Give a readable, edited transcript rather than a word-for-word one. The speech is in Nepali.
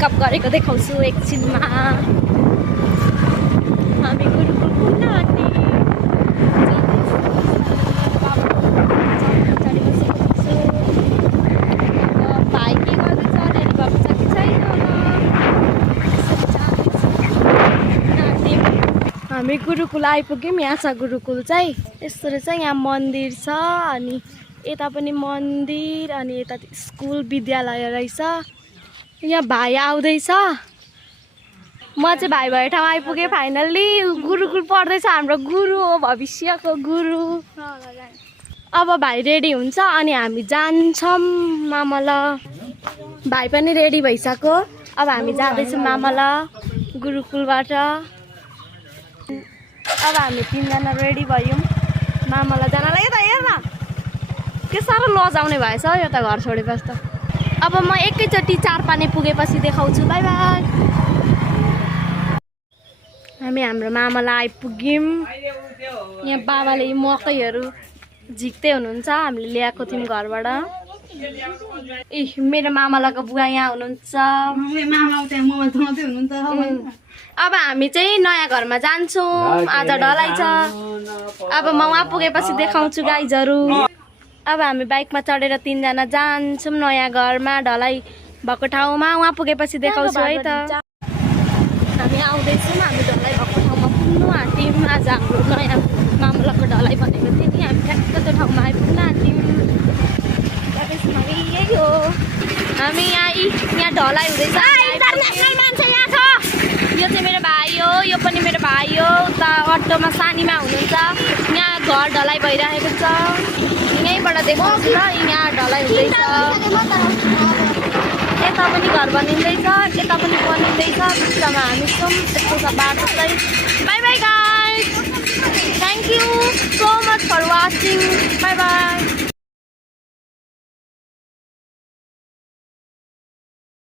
मेकअप गरेको देखाउँछु एकछिनमा हामी गुरुकुलको नानी भाइ के गर्दैछ रेडी भएको छ कि छैन हामी गुरुकुल आइपुग्यौँ यहाँ छ गुरुकुल चाहिँ यस्तो रहेछ यहाँ मन्दिर छ अनि यता पनि मन्दिर अनि यता स्कुल विद्यालय रहेछ यहाँ भाइ आउँदैछ म चाहिँ भाइ भएको ठाउँ आइपुगेँ फाइनल्ली गुरुकुल पढ्दैछ हाम्रो गुरु हो भविष्यको गुरु अब भाइ रेडी हुन्छ अनि हामी जान्छौँ मामला भाइ पनि रेडी भइसक्यो अब हामी जाँदैछौँ मामला गुरुकुलबाट अब हामी तीनजना रेडी भयौँ मामला जानलाई यता हेर न के साह्रो लजाउने भएछ यो त घर छोडेपछि त अब म एकैचोटि चारपाने पुगेपछि देखाउँछु बाई बाई हामी हाम्रो मामला आइपुग्यौँ यहाँ बाबाले मकैहरू झिक्दै हुनुहुन्छ हामीले ल्याएको थियौँ घरबाट ए मेरो मामलाको बुवा यहाँ हुनुहुन्छ अब हामी चाहिँ नयाँ घरमा जान्छौँ आज ढलाइ छ अब म वहाँ पुगेपछि देखाउँछु गाइजहरू अब हामी बाइकमा चढेर तीनजना जान्छौँ नयाँ घरमा ढलाइ भएको ठाउँमा वहाँ पुगेपछि देखाउँछु है त हामी आउँदैछौँ हामी ढलाइ भएको ठाउँमा पुग्नु आँट्यौँ आज हाम्रो नयाँ मामलाको ढलाइ भनेको थियो नि हामी ठ्याक्क त्यो ठाउँमा आइपुग्न आँट्यौँ त्यसमा यही हो हामी यहाँ ढलाइ हुँदैछ यो चाहिँ मेरो भाइ हो यो पनि मेरो भाइ हो उता अटोमा सानीमा हुनुहुन्छ यहाँ घर ढलाइ भइरहेको छ यहीँबाट देखाउँछु र यहाँ ढलाइ हुँदैछ यता पनि घर बनिँदैछ यता पनि बनिँदैछ बिचमा हामी छौँ यस्तो छ बाटो चाहिँ bye bye guys thank you so much for watching bye by